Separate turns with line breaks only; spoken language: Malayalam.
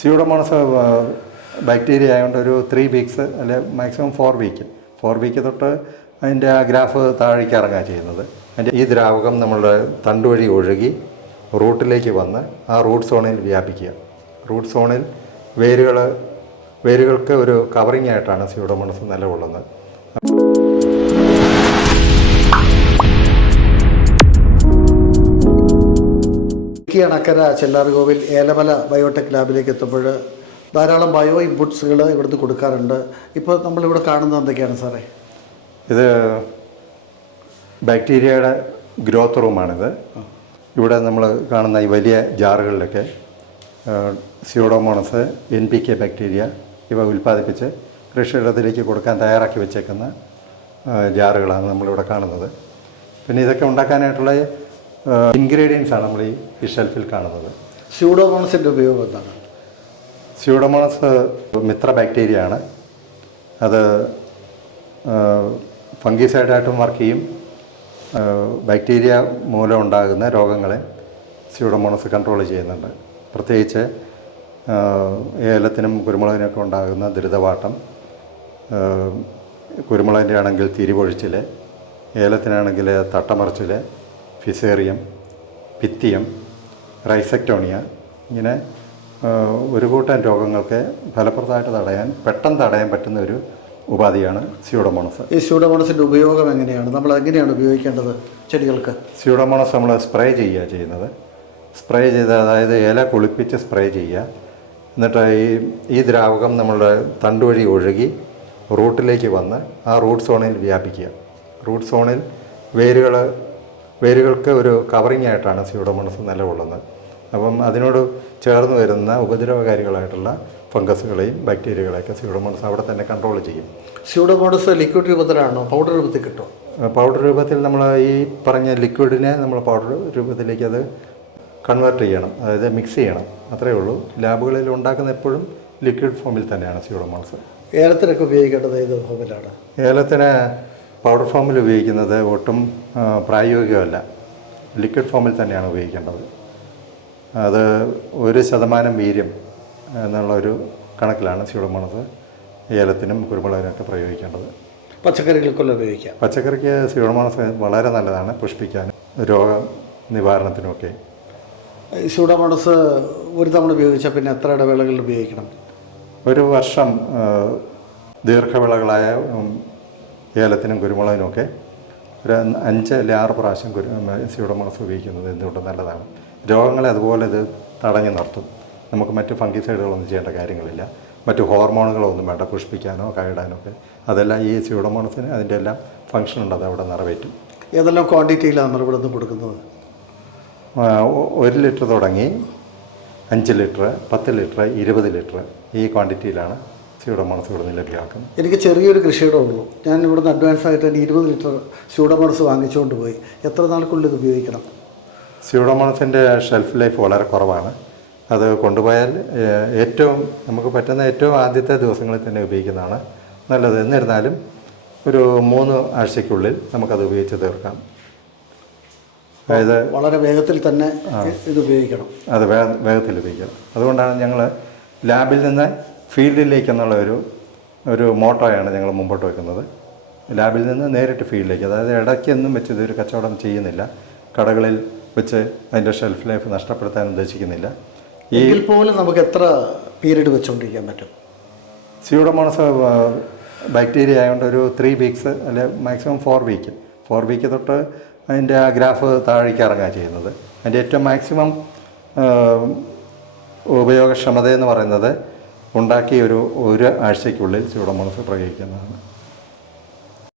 സ്യൂഡോമോണസ് ബാക്ടീരിയ ആയതുകൊണ്ട് ഒരു ത്രീ വീക്സ് അല്ലെ maximum four week four week തൊട്ട് അതിന്റെ ആ ഗ്രാഫ് താഴേക്ക് ഇറങ്ങുക ചെയ്യുന്നത്. അതിന്റെ ഈ ദ്രാവകം നമ്മളുടെ തണ്ട് വഴി ഒഴുകി റൂട്ടിലേക്ക് വന്ന് ആ റൂട്ട് സോണിൽ വ്യാപിക്കുക. റൂട്ട് സോണിൽ വേരുകൾ വേരുകൾക്ക് ഒരു കവറിങ് ആയിട്ടാണ് സ്യൂഡോമോണസ് നിലകൊള്ളുന്നത്.
ഇടുക്കി അണക്കര ചെല്ലാർകോവിൽ ഏലമല ബയോടെക് ലാബിലേക്ക് എത്തുമ്പോൾ ധാരാളം ബയോ ഇൻപുട്സുകൾ ഇവിടുന്ന് കൊടുക്കാറുണ്ട്. ഇപ്പോൾ നമ്മളിവിടെ കാണുന്നത് എന്തൊക്കെയാണ് സാറേ?
ഇത് ബാക്ടീരിയയുടെ ഗ്രോത്ത് റൂമാണിത്. ഇവിടെ നമ്മൾ കാണുന്ന ഈ വലിയ ജാറുകളിലൊക്കെ pseudomonas N P K bacteria ഇവ ഉൽപ്പാദിപ്പിച്ച് കൃഷിയിടത്തിലേക്ക് കൊടുക്കാൻ തയ്യാറാക്കി വെച്ചേക്കുന്ന ജാറുകളാണ് നമ്മളിവിടെ കാണുന്നത്. പിന്നെ ഇതൊക്കെ ഉണ്ടാക്കാനായിട്ടുള്ള ഇൻഗ്രീഡിയൻസ് ആണ് നമ്മൾ ഈ ഷെൽഫിൽ കാണുന്നത്.
സ്യൂഡോമോണസിന്റെ ഉപയോഗം എന്താണ്?
സ്യൂഡോമോണസ് മിത്ര ബാക്ടീരിയ ആണ്. അത് ഫംഗിസൈഡായിട്ടും വർക്ക് ചെയ്യും. ബാക്ടീരിയ മൂലം ഉണ്ടാകുന്ന രോഗങ്ങളെ സ്യൂഡോമോണസ് കൺട്രോൾ ചെയ്യുന്നുണ്ട്. പ്രത്യേകിച്ച് ഏലത്തിനും കുരുമുളകിനൊക്കെ ഉണ്ടാകുന്ന ദുരിതവാട്ടം കുരുമുളകിന്റെ ആണെങ്കിൽ തിരിപൊഴിച്ചിൽ ഏലത്തിനാണെങ്കിൽ തട്ടമറിച്ചിൽ ഫിസേറിയം പിത്തിയം റൈസക്ടോണിയ ഇങ്ങനെ ഒരു കൂട്ടം രോഗങ്ങൾക്ക് ഫലപ്രദമായിട്ട് തടയാൻ പെട്ടെന്ന് തടയാൻ പറ്റുന്ന ഒരു ഉപാധിയാണ് സ്യൂഡോമോണസ്.
ഈ സ്യൂഡോമോണസിന്റെ ഉപയോഗം എങ്ങനെയാണ്? നമ്മൾ എങ്ങനെയാണ് ഉപയോഗിക്കേണ്ടത് ചെടികൾക്ക്?
സ്യൂഡോമോണസ് നമ്മൾ സ്പ്രേ ചെയ്യുക ചെയ്യുന്നത്. സ്പ്രേ ചെയ്ത് അതായത് ഇല കുളിപ്പിച്ച് സ്പ്രേ ചെയ്യുക. എന്നിട്ട് ഈ ഈ ദ്രാവകം നമ്മളുടെ തണ്ട് വഴി ഒഴുകി റൂട്ടിലേക്ക് വന്ന് ആ റൂട്ട് സോണിൽ വ്യാപിക്കുക. റൂട്ട് സോണിൽ വേരുകൾ വേരുകൾക്ക് ഒരു കവറിങ് ആയിട്ടാണ് സ്യൂഡോമോണസ് നിലകൊള്ളുന്നത്. അപ്പം അതിനോട് ചേർന്ന് വരുന്ന ഉപദ്രവകാരികളായിട്ടുള്ള ഫംഗസുകളെയും ബാക്ടീരിയകളെയൊക്കെ സ്യൂഡോമോണസ് അവിടെ തന്നെ കൺട്രോൾ ചെയ്യും.
Pseudomonas liquid രൂപത്തിലാണോ? പൗഡർ രൂപത്തിൽ കിട്ടും
പൗഡർ രൂപത്തിൽ നമ്മൾ ഈ പറഞ്ഞ ലിക്വിഡിനെ നമ്മൾ പൗഡർ രൂപത്തിലേക്ക് അത് കൺവേർട്ട് ചെയ്യണം. അതായത് മിക്സ് ചെയ്യണം. അത്രയേ ഉള്ളൂ. ലാബുകളിൽ ഉണ്ടാക്കുന്ന എപ്പോഴും ലിക്വിഡ് ഫോമിൽ തന്നെയാണ് സ്യൂഡോമോണസ്
ഏലത്തിനൊക്കെ ഉപയോഗിക്കേണ്ടത് ഏത് ഫോമിലാണ്
ഏലത്തിന് പൗഡർ ഫോമിൽ ഉപയോഗിക്കുന്നത് ഒട്ടും പ്രായോഗികമല്ല. ലിക്വിഡ് ഫോമിൽ തന്നെയാണ് ഉപയോഗിക്കേണ്ടത്. അത് ഒരു ശതമാനം വീര്യം എന്നുള്ളൊരു കണക്കിലാണ് സ്യൂഡോമോണസ് ഏലത്തിനും കുരുമുളകിനൊക്കെ പ്രയോഗിക്കേണ്ടത്.
പച്ചക്കറികൾക്കുള്ള ഉപയോഗിക്കാം.
പച്ചക്കറിക്ക് സ്യൂഡോമോണസ് വളരെ നല്ലതാണ് പുഷ്പിക്കാനും രോഗ നിവാരണത്തിനുമൊക്കെ.
സ്യൂഡോമോണസ് ഒരു തവണ ഉപയോഗിച്ചാൽ പിന്നെ എത്ര ഇടവേളകളിൽ ഉപയോഗിക്കണം?
ഒരു വർഷം ദീർഘവിളകളായ ഏലത്തിനും കുരുമുളകിനുമൊക്കെ ഒരു അഞ്ച് അല്ലെ ആറ് പ്രാവശ്യം കുരു സ്യൂഡോമോണസ് ഉപയോഗിക്കുന്നത് എന്തുകൊണ്ട് നല്ലതാണ്. രോഗങ്ങളെ അതുപോലെ ഇത് തടഞ്ഞു നിർത്തും. നമുക്ക് മറ്റ് ഫംഗിസൈഡുകളൊന്നും ചെയ്യേണ്ട കാര്യങ്ങളില്ല. മറ്റ് ഹോർമോണുകളൊന്നും വേണ്ട. പുഷ്പിക്കാനോ കൈയിടാനോ ഒക്കെ. അതെല്ലാം ഈ സ്യൂഡോമോണസിന് അതിന്റെ എല്ലാം ഫങ്ഷൻ ഉണ്ട്. അത് അവിടെ നിറവേറ്റും.
ഏതെല്ലാം ക്വാണ്ടിറ്റിയിലാണ് നമ്മൾ ഇവിടെ നിന്ന് കൊടുക്കുന്നത്?
ഒരു ലിറ്റർ തുടങ്ങി അഞ്ച് ലിറ്റർ പത്ത് ലിറ്റർ ഇരുപത് ലിറ്റർ ഈ ക്വാണ്ടിറ്റിയിലാണ് സ്യൂഡോമോണസ് ഇവിടെ നിന്ന് ലഭ്യമാക്കുന്നു.
എനിക്ക് ചെറിയൊരു കൃഷിയുടെ ഉള്ളൂ. ഞാൻ ഇവിടുന്ന് അഡ്വാൻസ് ആയിട്ട് തന്നെ ഇരുപത് ലിറ്റർ സ്യൂഡോമോണസ് വാങ്ങിച്ചുകൊണ്ട് പോയി. എത്ര നാൾക്കുള്ളിൽ ഇത് ഉപയോഗിക്കണം?
സ്യൂഡോമോണസിന്റെ ഷെൽഫ് ലൈഫ് വളരെ കുറവാണ്. അത് കൊണ്ടുപോയാൽ ഏറ്റവും നമുക്ക് പറ്റുന്ന ഏറ്റവും ആദ്യത്തെ ദിവസങ്ങളിൽ തന്നെ ഉപയോഗിക്കുന്നതാണ്. നല്ലത്. എന്നിരുന്നാലും ഒരു മൂന്ന് ആഴ്ചയ്ക്കുള്ളിൽ നമുക്കത് ഉപയോഗിച്ച് തീർക്കാം. അതായത്
വളരെ വേഗത്തിൽ തന്നെ ഇത് ഉപയോഗിക്കണം.
അത് വേഗത്തിൽ ഉപയോഗിക്കണം അതുകൊണ്ടാണ് ഞങ്ങൾ ലാബിൽ നിന്ന് ഫീൽഡിലേക്ക് എന്നുള്ള ഒരു ഒരു മോട്ടോയാണ് ഞങ്ങൾ മുമ്പോട്ട് വെക്കുന്നത്. ലാബിൽ നിന്ന് നേരിട്ട് ഫീൽഡിലേക്ക് അതായത് ഇടയ്ക്കൊന്നും വെച്ച് ഇതൊരു കച്ചവടം ചെയ്യുന്നില്ല. കടകളിൽ വെച്ച് അതിന്റെ ഷെൽഫ് ലൈഫ് നഷ്ടപ്പെടുത്താൻ ഉദ്ദേശിക്കുന്നില്ല. ഈ
എങ്കിൽ പോലും നമുക്ക് എത്ര പീരീഡ് വെച്ചുകൊണ്ടിരിക്കാൻ പറ്റും?
സ്യൂഡോമോണസ് ബാക്ടീരിയ ആയതുകൊണ്ട് ഒരു ത്രീ വീക്സ് അല്ലെ maximum four week four week തൊട്ട് അതിന്റെ ആ ഗ്രാഫ് താഴേക്ക് ഇറങ്ങുക ചെയ്യുന്നത്. അതിന്റെ ഏറ്റവും മാക്സിമം ഉപയോഗക്ഷമത എന്ന് പറയുന്നത് ഉണ്ടാക്കി ഒരു ഒരു ആഴ്ചയ്ക്കുള്ളിൽ ചൂടമുളക് പ്രയോഗിക്കുന്നതാണ്.